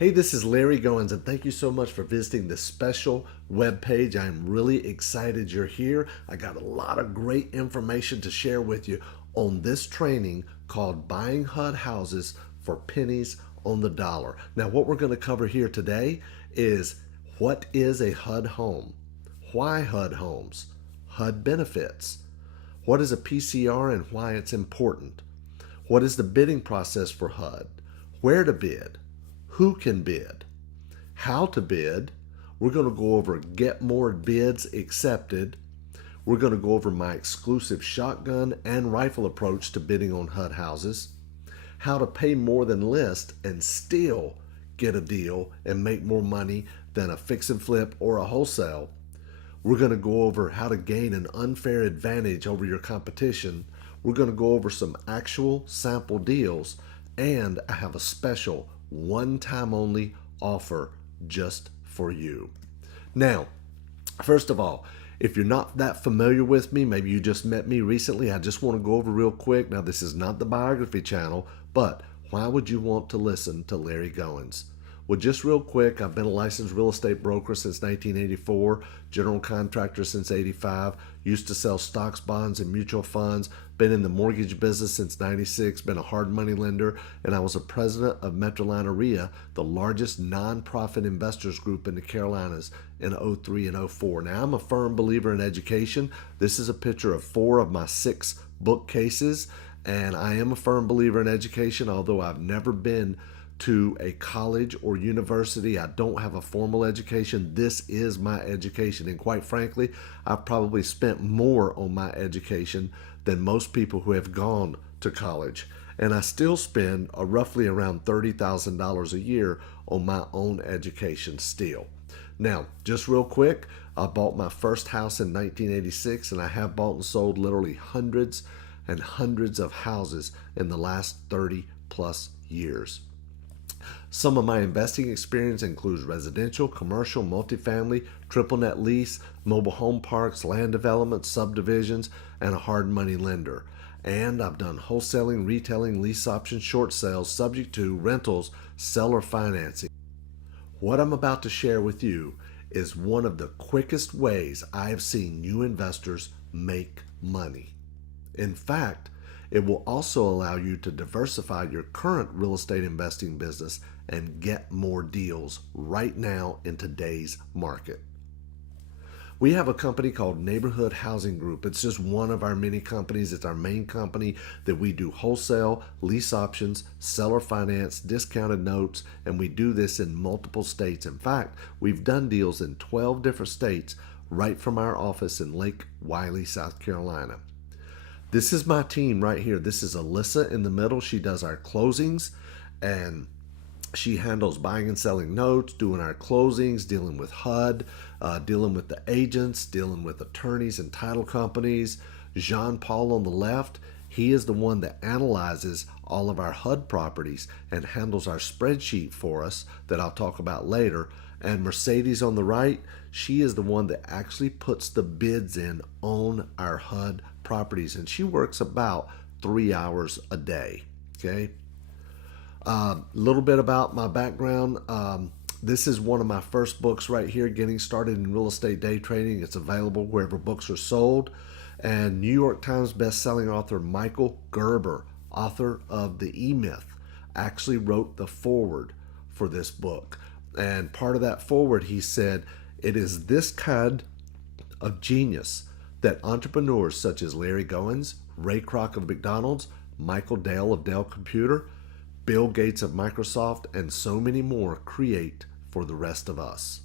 Hey, this is Larry Goins, and thank you so much for visiting this special web page. I'm really excited you're here. I got a lot of great information to share with you on this training called Buying HUD Houses for Pennies on the Dollar. Now, what we're going to cover here today is what is a HUD home? Why HUD homes? HUD benefits. What is a PCR and why it's important? What is the bidding process for HUD? Where to bid? Who can bid? How to bid? We're going to go over get more bids accepted. We're going to go over my exclusive shotgun and rifle approach to bidding on HUD houses. How to pay more than list and still get a deal and make more money than a fix and flip or a wholesale. We're going to go over how to gain an unfair advantage over your competition. We're going to go over some actual sample deals, and I have a special one-time only offer just for you. Now, first of all, if you're not that familiar with me, maybe you just met me recently, I just want to go over real quick. Now, this is not the biography channel, but why would you want to listen to Larry Goins? Well, just real quick, I've been a licensed real estate broker since 1984, general contractor since 85, used to sell stocks, bonds, and mutual funds, been in the mortgage business since 96, been a hard money lender, and I was a president of HUD+Mastery+Webinar+UE, the largest nonprofit investors group in the Carolinas in 03 and 04. Now, I'm a firm believer in education. This is a picture of 4 of my 6 bookcases, and I am a firm believer in education, although I've never been to a college or university. I don't have a formal education. This is my education. And quite frankly, I've probably spent more on my education than most people who have gone to college. And I still spend roughly around $30,000 a year on my own education still. Now, just real quick, I bought my first house in 1986, and I have bought and sold literally hundreds and hundreds of houses in the last 30 plus years. Some of my investing experience includes residential, commercial, multifamily, triple net lease, mobile home parks, land development, subdivisions, and a hard money lender. And I've done wholesaling, retailing, lease options, short sales, subject to rentals, seller financing. What I'm about to share with you is one of the quickest ways I have seen new investors make money. In fact, it will also allow you to diversify your current real estate investing business and get more deals right now in today's market. We have a company called Neighborhood Housing Group. It's just one of our many companies. It's our main company that we do wholesale, lease options, seller finance, discounted notes, and we do this in multiple states. In fact, we've done deals in 12 different states right from our office in Lake Wylie, South Carolina. This is my team right here. This is Alyssa in the middle. She does our closings, and she handles buying and selling notes, doing our closings, dealing with HUD, dealing with the agents, dealing with attorneys and title companies. Jean-Paul on the left, he is the one that analyzes all of our HUD properties and handles our spreadsheet for us that I'll talk about later. And Mercedes on the right, she is the one that actually puts the bids in on our HUD properties, and she works about 3 hours a day. Okay. A little bit about my background. This is one of my first books right here, Getting Started in Real Estate Day Trading. It's available wherever books are sold. And New York Times best-selling author Michael Gerber, author of The E-Myth, actually wrote the foreword for this book. And part of that foreword, he said, it is this kind of genius that entrepreneurs such as Larry Goins, Ray Kroc of McDonald's, Michael Dell of Dell Computer, Bill Gates of Microsoft, and so many more create for the rest of us.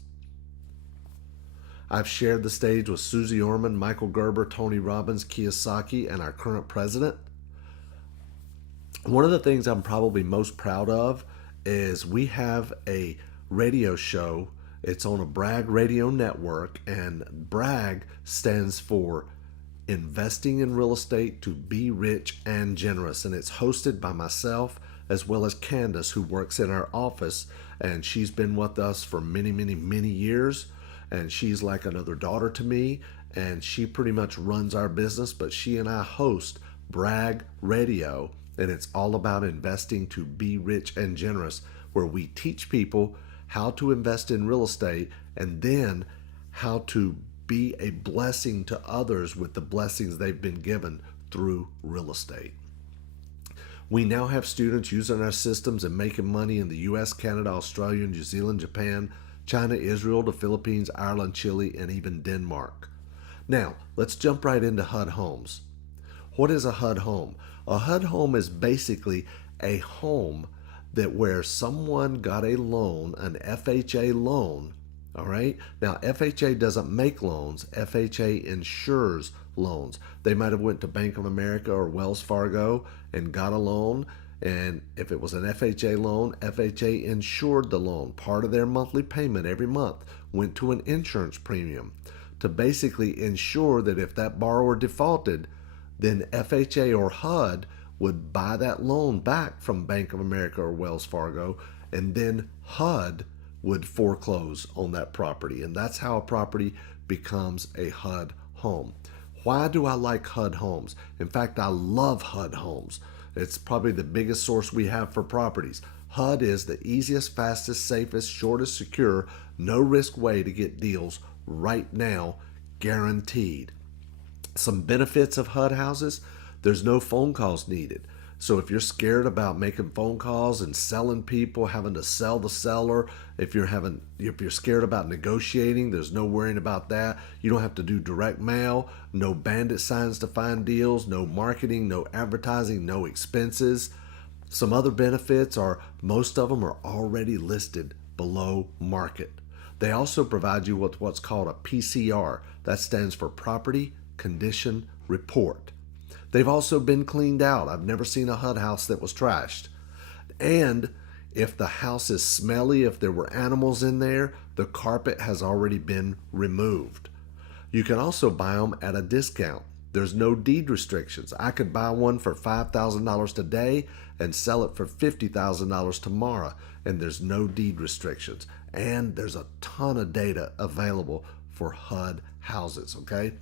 I've shared the stage with Susie Orman, Michael Gerber, Tony Robbins, Kiyosaki, and our current president. One of the things I'm probably most proud of is we have a radio show. It's on a Bragg radio network, and Bragg stands for Investing in Real Estate to Be Rich and Generous, and it's hosted by myself as well as Candace, who works in our office, and she's been with us for many, many, many years, and she's like another daughter to me, and she pretty much runs our business, but she and I host Bragg Radio, and it's all about investing to be rich and generous. where we teach people how to invest in real estate and then how to be a blessing to others with the blessings they've been given through real estate. We now have students using our systems and making money in the US, Canada, Australia, New Zealand, Japan, China, Israel, the Philippines, Ireland, Chile, and even Denmark. Now, let's jump right into HUD homes. What is a HUD home? A HUD home is basically a home that where someone got a loan, an FHA loan, all right? Now, FHA doesn't make loans. FHA insures loans. They might have went to Bank of America or Wells Fargo and got a loan. And if it was an FHA loan, FHA insured the loan. Part of their monthly payment every month went to an insurance premium to basically ensure that if that borrower defaulted, then FHA or HUD would buy that loan back from Bank of America or Wells Fargo, and then HUD would foreclose on that property. And that's how a property becomes a HUD home. Why do I like HUD homes? In fact, I love HUD homes. It's probably the biggest source we have for properties. HUD is the easiest, fastest, safest, shortest, secure, no risk way to get deals right now, guaranteed. Some benefits of HUD houses: there's no phone calls needed. So if you're scared about making phone calls and selling people, having to sell the seller, if you're scared about negotiating, there's no worrying about that. You don't have to do direct mail, no bandit signs to find deals, no marketing, no advertising, no expenses. Some other benefits are most of them are already listed below market. They also provide you with what's called a PCR. That stands for Property Condition Report. They've also been cleaned out. I've never seen a HUD house that was trashed. And if the house is smelly, if there were animals in there, the carpet has already been removed. You can also buy them at a discount. There's no deed restrictions. I could buy one for $5,000 today and sell it for $50,000 tomorrow, and there's no deed restrictions. And there's a ton of data available for HUD houses, okay?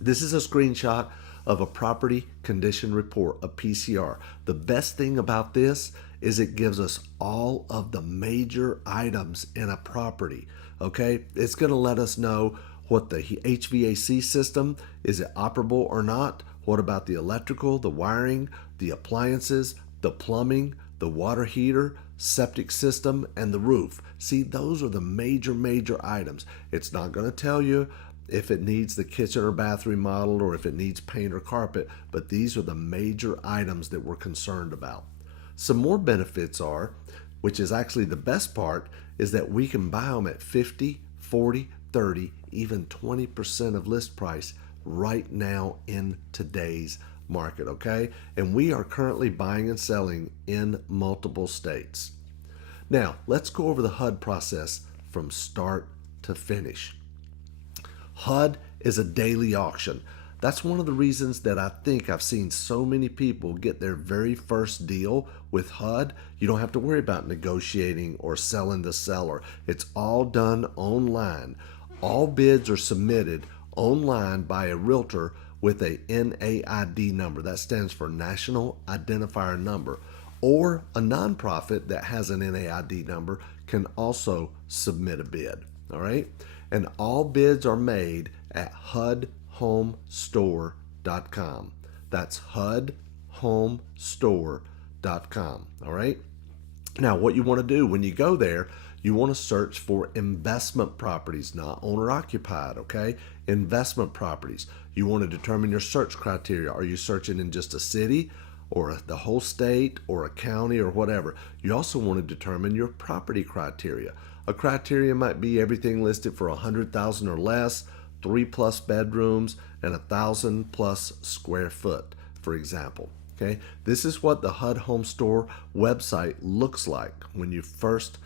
This is a screenshot of a property condition report, a PCR. The best thing about this is it gives us all of the major items in a property, okay? It's gonna let us know what the HVAC system, is it operable or not? What about the electrical, the wiring, the appliances, the plumbing, the water heater, septic system, and the roof? See, those are the major items. It's not gonna tell you if it needs the kitchen or bathroom remodeled or if it needs paint or carpet, but these are the major items that we're concerned about. Some more benefits are, which is actually the best part, is that we can buy them at 50, 40, 30, even 20% of list price right now in today's market, okay? And we are currently buying and selling in multiple states. Now, let's go over the HUD process from start to finish. HUD is a daily auction. That's one of the reasons that I think I've seen so many people get their very first deal with HUD. You don't have to worry about negotiating or selling the seller. It's all done online. All bids are submitted online by a realtor with a NAID number. That stands for National Identifier Number. Or a nonprofit that has an NAID number can also submit a bid. All right? And all bids are made at HUDHomestore.com. That's HUDHomestore.com. All right? Now, what you want to do when you go there, you want to search for investment properties, not owner-occupied, okay? Investment properties. You want to determine your search criteria. Are you searching in just a city or the whole state or a county or whatever? You also want to determine your property criteria. A criteria might be everything listed for $100,000 or less, 3+ bedrooms, and 1,000 plus square foot, for example. Okay, this is what the HUD Home Store website looks like when you first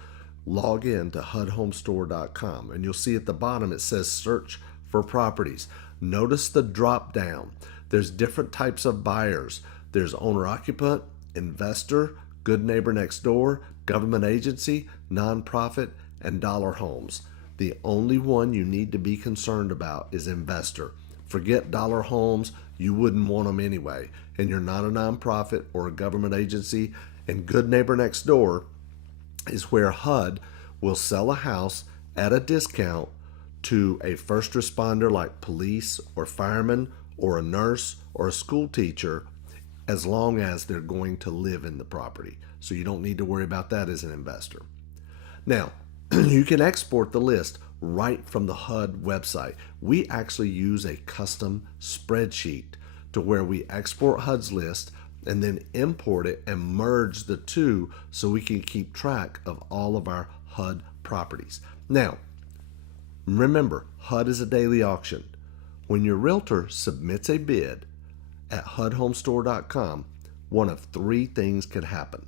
log in to HUDHomestore.com, and you'll see at the bottom it says search for properties. Notice the drop down. There's different types of buyers. There's owner-occupant, investor, good neighbor next door, government agency, nonprofit, and dollar homes. The only one you need to be concerned about is investor. Forget dollar homes, you wouldn't want them anyway. And you're not a nonprofit or a government agency. And good neighbor next door, is where HUD will sell a house at a discount to a first responder like police or fireman or a nurse or a school teacher, as long as they're going to live in the property. So you don't need to worry about that as an investor. Now, you can export the list right from the HUD website. We actually use a custom spreadsheet to where we export HUD's list and then import it and merge the two so we can keep track of all of our HUD properties. Now, remember, HUD is a daily auction. When your realtor submits a bid at HUDhomestore.com, one of three things could happen.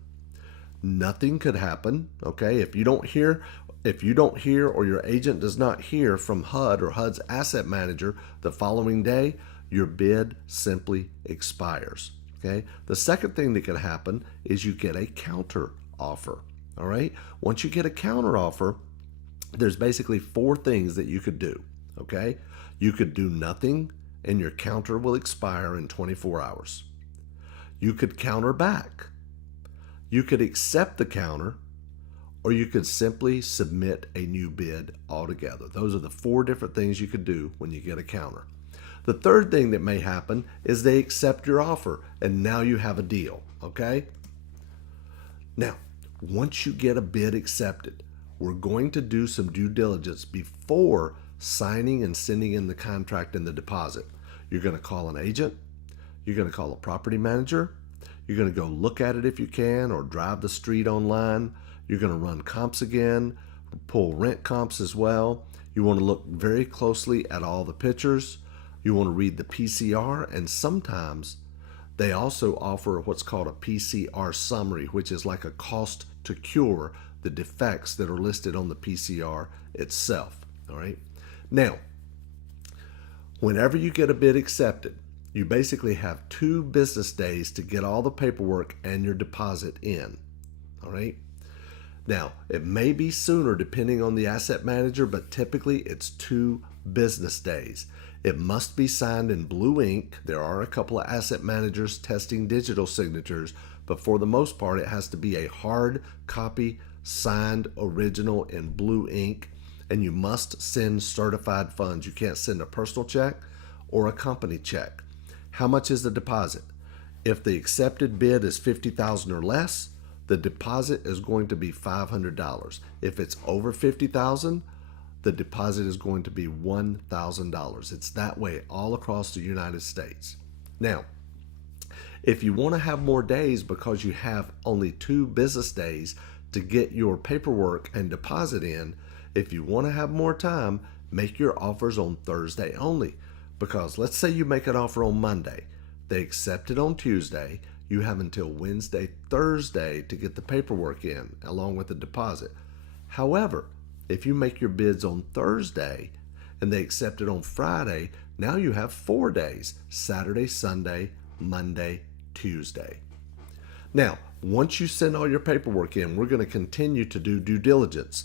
Nothing could happen, okay? If you don't hear or your agent does not hear from HUD or HUD's asset manager the following day, your bid simply expires, okay? The second thing that could happen is you get a counter offer, all right? Once you get a counter offer, there's basically four things that you could do, okay? You could do nothing and your counter will expire in 24 hours. You could counter back. You could accept the counter, or you could simply submit a new bid altogether. Those are the four different things you could do when you get a counter. The third thing that may happen is they accept your offer, and now you have a deal, okay? Now, once you get a bid accepted, we're going to do some due diligence before signing and sending in the contract and the deposit. You're going to call an agent. You're going to call a property manager. You're going to go look at it if you can, or drive the street online. You're going to run comps again, pull rent comps as well. You want to look very closely at all the pictures. You want to read the PCR, and sometimes they also offer what's called a PCR summary, which is like a cost to cure the defects that are listed on the PCR itself. All right. Now, whenever you get a bid accepted, you basically have 2 business days to get all the paperwork and your deposit in. All right. Now, it may be sooner depending on the asset manager, but typically it's 2 business days. It must be signed in blue ink. There are a couple of asset managers testing digital signatures, but for the most part, it has to be a hard copy, signed original in blue ink, and you must send certified funds. You can't send a personal check or a company check. How much is the deposit? If the accepted bid is $50,000 or less, the deposit is going to be $500. If it's over $50,000, the deposit is going to be $1,000. It's that way all across the United States. Now, if you want to have more days because you have only 2 business days to get your paperwork and deposit in, if you want to have more time, make your offers on Thursday only. Because let's say you make an offer on Monday, they accept it on Tuesday, you have until Wednesday, Thursday to get the paperwork in along with the deposit. However, if you make your bids on Thursday and they accept it on Friday, now you have 4 days: Saturday, Sunday, Monday, Tuesday. Now, once you send all your paperwork in, we're going to continue to do due diligence.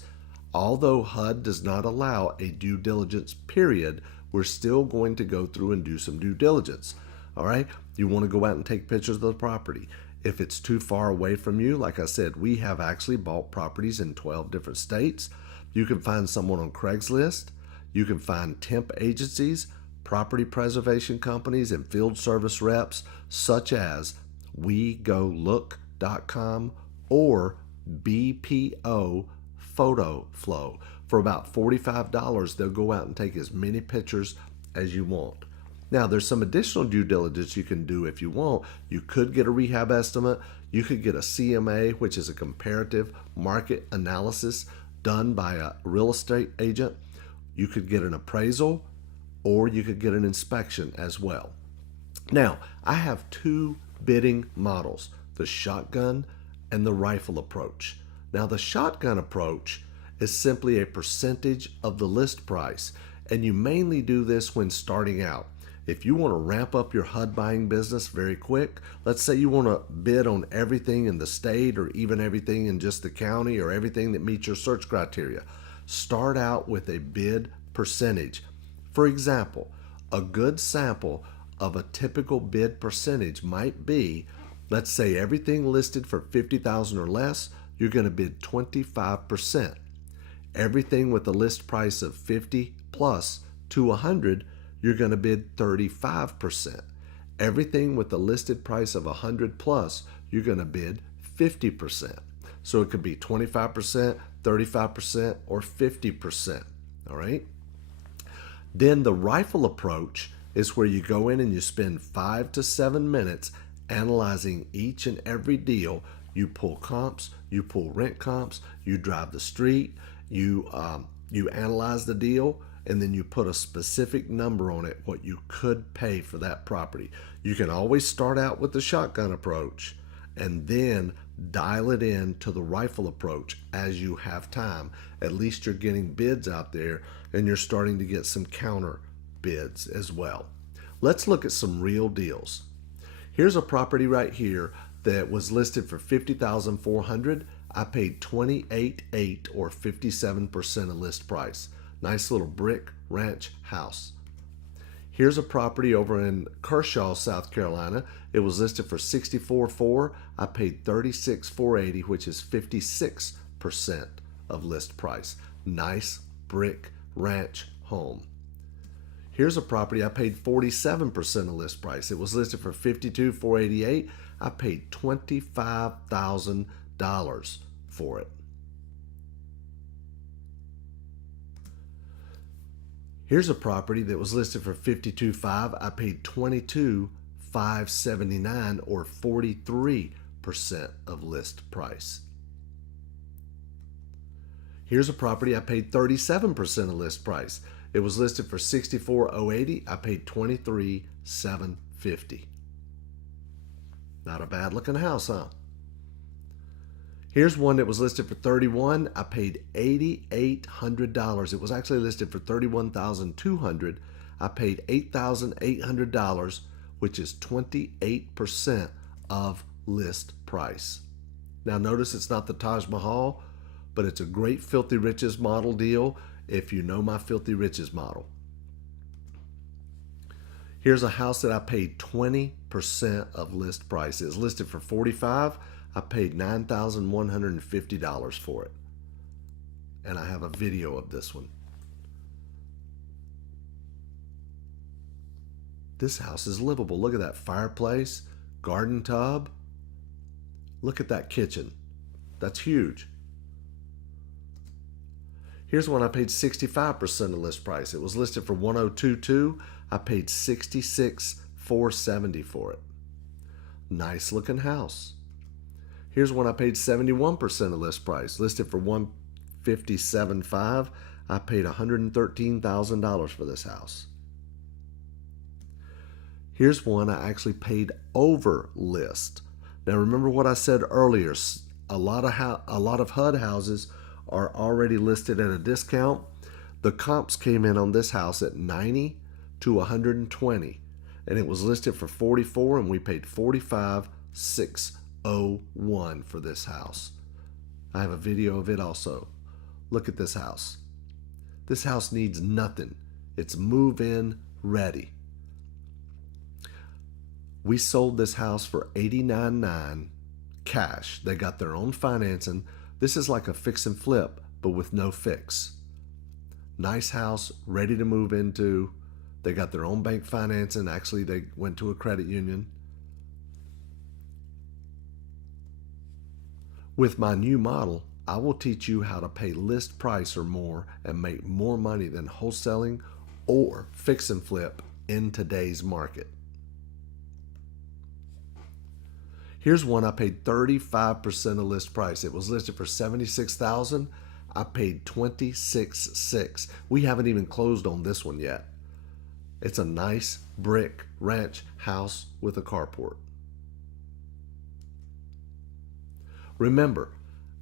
Although HUD does not allow a due diligence period, we're still going to go through and do some due diligence. All right. You want to go out and take pictures of the property. If it's too far away from you, like I said, we have actually bought properties in 12 different states. You can find someone on Craigslist. You can find temp agencies, property preservation companies, and field service reps such as WeGoLook.com or BPO Photo Flow. For about $45, they'll go out and take as many pictures as you want. Now, there's some additional due diligence you can do if you want. You could get a rehab estimate. You could get a CMA, which is a comparative market analysis done by a real estate agent. You could get an appraisal, or you could get an inspection as well. Now, I have 2 bidding models, the shotgun and the rifle approach. Now, the shotgun approach is simply a percentage of the list price, and you mainly do this when starting out. If you want to ramp up your HUD buying business very quick, let's say you want to bid on everything in the state or even everything in just the county or everything that meets your search criteria, start out with a bid percentage. For example, a good sample of a typical bid percentage might be, let's say everything listed for $50,000 or less, you're going to bid 25%. Everything with a list price of 50 plus to 100, you're going to bid 35%. Everything with a listed price of 100 plus, you're going to bid 50%. So it could be 25%, 35%, or 50%. All right? Then the rifle approach is where you go in and you spend 5 to 7 minutes analyzing each and every deal. You pull comps, you pull rent comps, you drive the street, you analyze the deal, and then you put a specific number on it, what you could pay for that property. You can always start out with the shotgun approach and then dial it in to the rifle approach as you have time. At least you're getting bids out there and you're starting to get some counter bids as well. Let's look at some real deals. Here's a property right here that was listed for $50,400. I paid $28,800 or 57% of list price. Nice little brick ranch house. Here's a property over in Kershaw, South Carolina. It was listed for $64,400. I paid $36,480, which is 56% of list price. Nice brick ranch home. Here's a property I paid 47% of list price. It was listed for $52,488. I paid $25,000 for it. Here's a property that was listed for $52,500. I paid $22,579 or 43% of list price. Here's a property I paid 37% of list price. It was listed for $64,080. I paid $23,750. Not a bad looking house, huh? Here's one that was listed for $31,000. I paid $8,800. It was actually listed for $31,200. I paid $8,800, which is 28% of list price. Now notice it's not the Taj Mahal, but it's a great Filthy Riches model deal if you know my Filthy Riches model. Here's a house that I paid 20% of list price. It's listed for $45,000. I paid $9,150 for it. And I have a video of this one. This house is livable. Look at that fireplace, garden tub. Look at that kitchen. That's huge. Here's one I paid 65% of list price. It was listed for $102,200. I paid $66,470 for it. Nice looking house. Here's one I paid 71% of list price, listed for $157,500. I paid $113,000 for this house. Here's one I actually paid over list. Now remember what I said earlier, a lot of HUD houses are already listed at a discount. The comps came in on this house at 90 to 120, and it was listed for $44,000, and we paid $45,601 for this house. I have a video of it also. Look at this house. This house needs nothing. It's move-in ready. We sold this house for $89,900 cash. They got their own financing. This is like a fix and flip, but with no fix. Nice house, ready to move into. They got their own bank financing. Actually, they went to a credit union. With my new model, I will teach you how to pay list price or more and make more money than wholesaling or fix and flip in today's market. Here's one I paid 35% of list price. It was listed for $76,000. I paid $26,600. We haven't even closed on this one yet. It's a nice brick ranch house with a carport. Remember,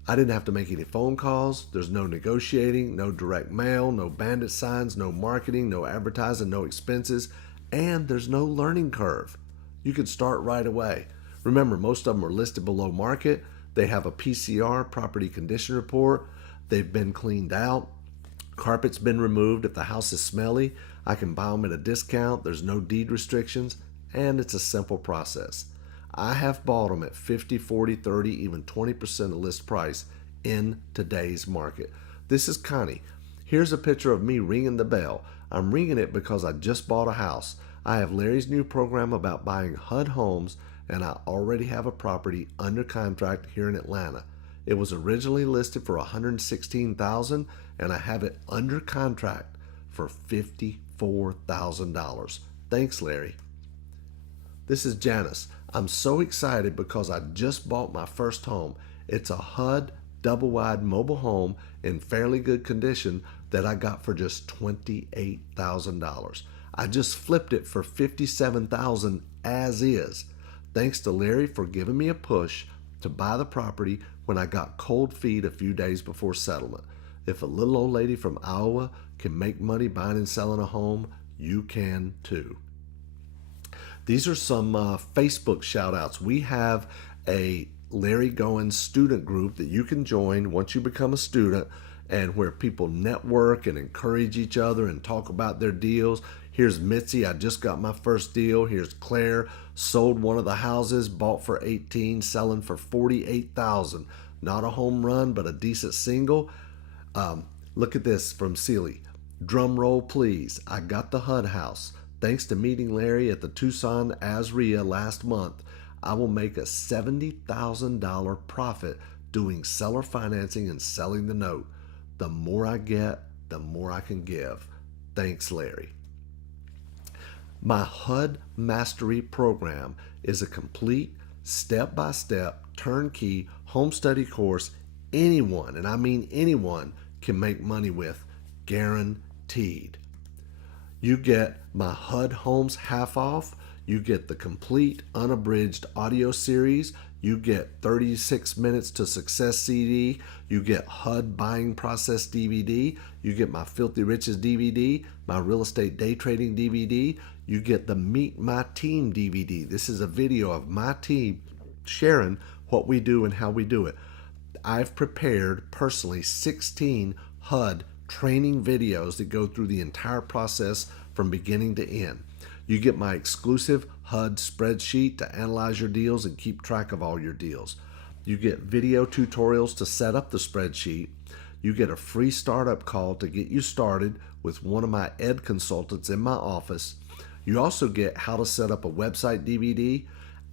I didn't have to make any phone calls. There's no negotiating, no direct mail, no bandit signs, no marketing, no advertising, no expenses, and there's no learning curve. You can start right away. Remember, most of them are listed below market. They have a PCR, property condition report. They've been cleaned out. Carpet's been removed. If the house is smelly, I can buy them at a discount. There's no deed restrictions, and it's a simple process. I have bought them at 50, 40, 30, even 20% of list price in today's market. This is Connie. Here's a picture of me ringing the bell. I'm ringing it because I just bought a house. I have Larry's new program about buying HUD homes, and I already have a property under contract here in Atlanta. It was originally listed for $116,000, and I have it under contract for $54,000. Thanks, Larry. This is Janice. I'm so excited because I just bought my first home. It's a HUD double-wide mobile home in fairly good condition that I got for just $28,000. I just flipped it for $57,000 as is. Thanks to Larry for giving me a push to buy the property when I got cold feet a few days before settlement. If a little old lady from Iowa can make money buying and selling a home, you can too. These are some Facebook shout outs. We have a Larry Goins student group that you can join once you become a student, and where people network and encourage each other and talk about their deals. Here's Mitzi, I just got my first deal. Here's Claire, sold one of the houses, bought for $18,000, selling for $48,000. Not a home run, but a decent single. Look at this from Sealy. Drum roll, please. I got the HUD house. Thanks to meeting Larry at the Tucson ASREA last month, I will make a $70,000 profit doing seller financing and selling the note. The more I get, the more I can give. Thanks, Larry. My HUD Mastery program is a complete, step-by-step, turnkey home study course anyone, and I mean anyone, can make money with, guaranteed. You get my HUD Homes half off. You get the complete unabridged audio series. You get 36 Minutes to Success CD. You get HUD Buying Process DVD. You get my Filthy Riches DVD, my Real Estate Day Trading DVD. You get the Meet My Team DVD. This is a video of my team sharing what we do and how we do it. I've prepared personally 16 HUD training videos that go through the entire process from beginning to end. You get my exclusive HUD spreadsheet to analyze your deals and keep track of all your deals. You get video tutorials to set up the spreadsheet. You get a free startup call to get you started with one of my ed consultants in my office. You also get how to set up a website DVD,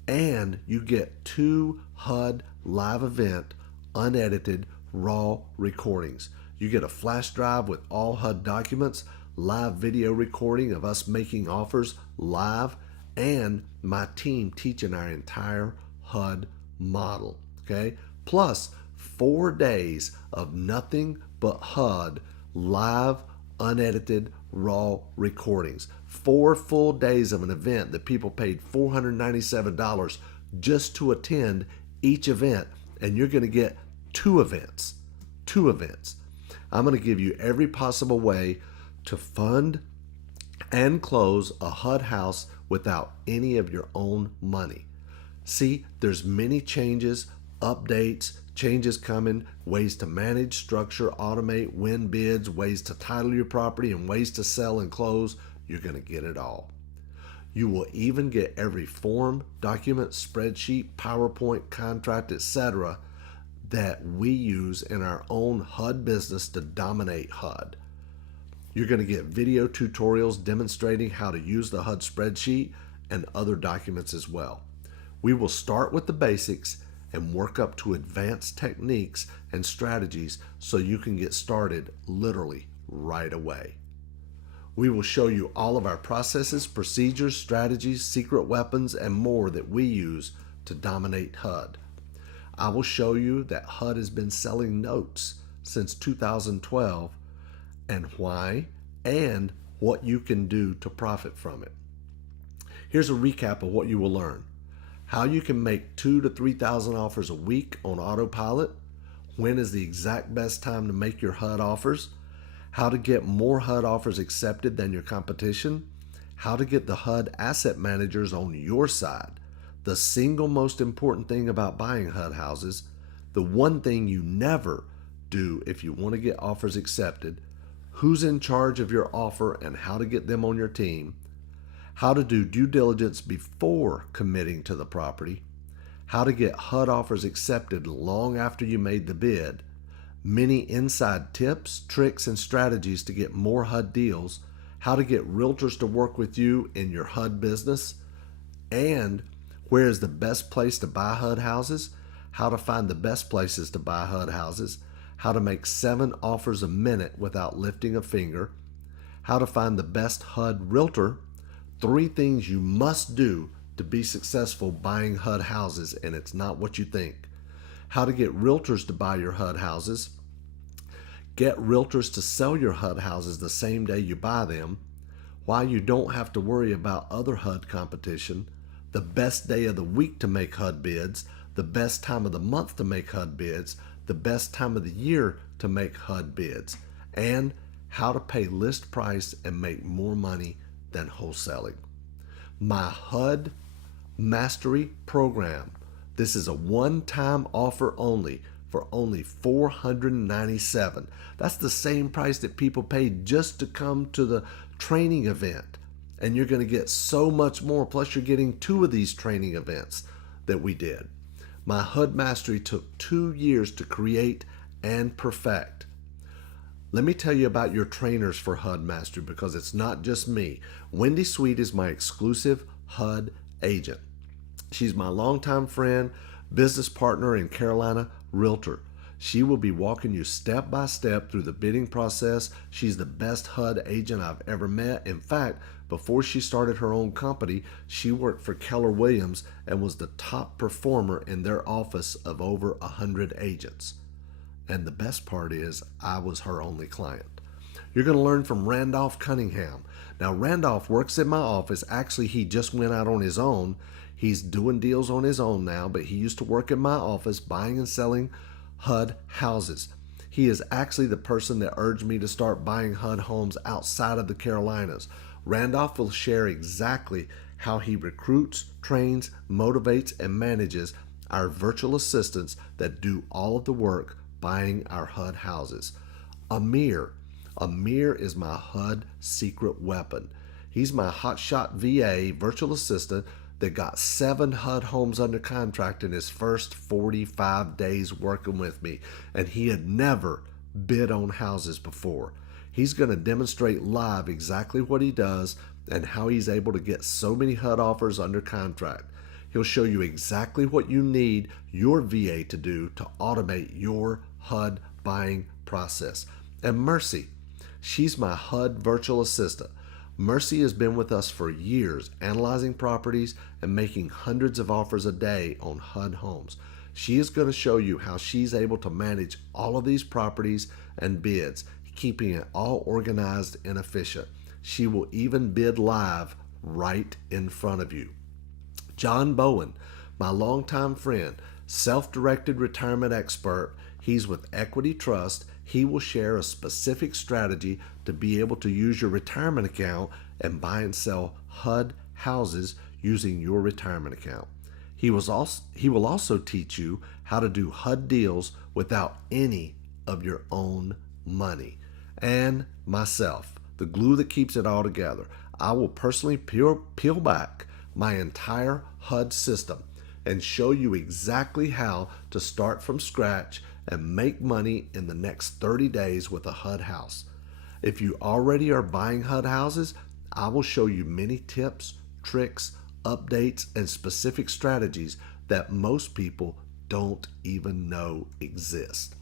and you get 2 HUD live event unedited raw recordings. You get a flash drive with all HUD documents, live video recording of us making offers live, and my team teaching our entire HUD model, okay? Plus 4 days of nothing but HUD live, unedited, raw recordings. 4 full days of an event that people paid $497 just to attend each event, and you're going to get 2 events. 2 events. I'm going to give you every possible way to fund and close a HUD house without any of your own money. See, there's many changes, updates, changes coming, ways to manage, structure, automate, win bids, ways to title your property, and ways to sell and close. You're going to get it all. You will even get every form, document, spreadsheet, PowerPoint, contract, etc. that we use in our own HUD business to dominate HUD. You're going to get video tutorials demonstrating how to use the HUD spreadsheet and other documents as well. We will start with the basics and work up to advanced techniques and strategies so you can get started literally right away. We will show you all of our processes, procedures, strategies, secret weapons, and more that we use to dominate HUD. I will show you that HUD has been selling notes since 2012 and why and what you can do to profit from it. Here's a recap of what you will learn. How you can make 2,000 to 3,000 offers a week on autopilot. When is the exact best time to make your HUD offers? How to get more HUD offers accepted than your competition. How to get the HUD asset managers on your side. The single most important thing about buying HUD houses. The one thing you never do if you want to get offers accepted. Who's in charge of your offer and how to get them on your team. How to do due diligence before committing to the property. how to get HUD offers accepted long after you made the bid, many inside tips, tricks, and strategies to get more HUD deals, how to get realtors to work with you in your HUD business, and where is the best place to buy HUD houses, how to find the best places to buy HUD houses, how to make 7 offers a minute without lifting a finger, how to find the best HUD realtor, 3 things you must do to be successful buying HUD houses, and it's not what you think, how to get realtors to buy your HUD houses, get realtors to sell your HUD houses the same day you buy them, why you don't have to worry about other HUD competition, the best day of the week to make HUD bids, the best time of the month to make HUD bids, the best time of the year to make HUD bids, and how to pay list price and make more money than wholesaling. My HUD Mastery program. This is a one-time offer only for only $497. That's the same price that people paid just to come to the training event. And you're going to get so much more. Plus, you're getting 2 of these training events that we did. My HUD Mastery took 2 years to create and perfect. Let me tell you about your trainers for HUD Mastery, because it's not just me. Wendy Sweet is my exclusive HUD agent. She's my longtime friend, business partner, and Carolina realtor. She will be walking you step by step through the bidding process. She's the best HUD agent I've ever met. In fact, before she started her own company, she worked for Keller Williams and was the top performer in their office of over 100 agents. And the best part is, I was her only client. You're going to learn from Randolph Cunningham. Now, Randolph works in my office. Actually, he just went out on his own. He's doing deals on his own now, but he used to work in my office buying and selling HUD houses. He is actually the person that urged me to start buying HUD homes outside of the Carolinas. Randolph will share exactly how he recruits, trains, motivates, and manages our virtual assistants that do all of the work buying our HUD houses. Amir is my HUD secret weapon. He's my hotshot VA virtual assistant that got 7 HUD homes under contract in his first 45 days working with me, and he had never bid on houses before. He's going to demonstrate live exactly what he does and how he's able to get so many HUD offers under contract. He'll show you exactly what you need your VA to do to automate your HUD buying process. And Mercy, she's my HUD virtual assistant. Mercy has been with us for years, analyzing properties and making hundreds of offers a day on HUD homes. She is going to show you how she's able to manage all of these properties and bids, keeping it all organized and efficient. She will even bid live right in front of you. John Bowen, my longtime friend, self-directed retirement expert. He's with Equity Trust. He will share a specific strategy to be able to use your retirement account and buy and sell HUD houses using your retirement account. He will also teach you how to do HUD deals without any of your own money. And myself, the glue that keeps it all together. I will personally peel back my entire HUD system and show you exactly how to start from scratch and make money in the next 30 days with a HUD house. If you already are buying HUD houses, I will show you many tips, tricks, updates, and specific strategies that most people don't even know exist.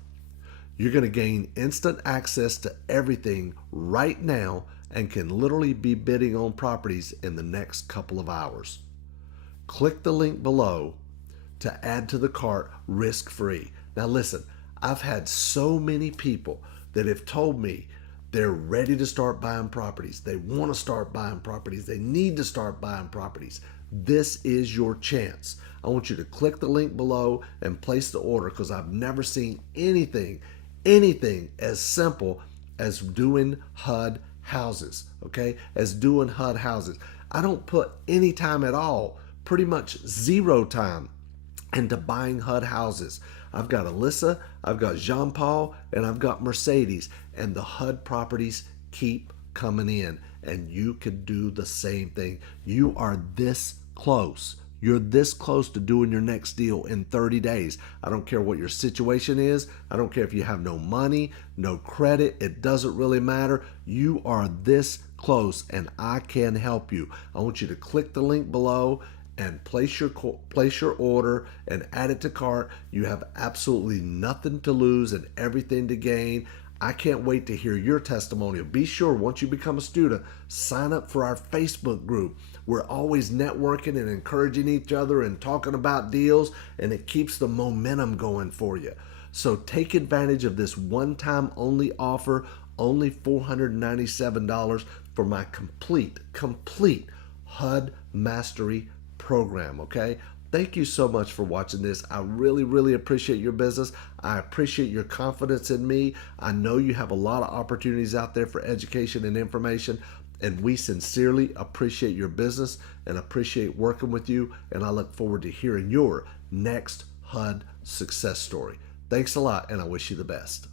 You're going to gain instant access to everything right now and can literally be bidding on properties in the next couple of hours. Click the link below to add to the cart risk-free. Now listen, I've had so many people that have told me they're ready to start buying properties. They want to start buying properties. They need to start buying properties. This is your chance. I want you to click the link below and place the order, because I've never seen anything as simple as doing HUD houses, okay? As doing HUD houses. I don't put any time at all, pretty much zero time, into buying HUD houses. I've got Alyssa, I've got Jean-Paul, and I've got Mercedes, and the HUD properties keep coming in, and you can do the same thing. You are this close. You're this close to doing your next deal in 30 days. I don't care what your situation is. I don't care if you have no money, no credit. It doesn't really matter. You are this close and I can help you. I want you to click the link below and place your order and add it to cart. You have absolutely nothing to lose and everything to gain. I can't wait to hear your testimonial. Be sure, once you become a student, sign up for our Facebook group. We're always networking and encouraging each other and talking about deals, and it keeps the momentum going for you. So take advantage of this one-time only offer, only $497 for my complete HUD Mastery program, okay? Thank you so much for watching this. I really appreciate your business. I appreciate your confidence in me. I know you have a lot of opportunities out there for education and information, and we sincerely appreciate your business and appreciate working with you, and I look forward to hearing your next HUD success story. Thanks a lot, and I wish you the best.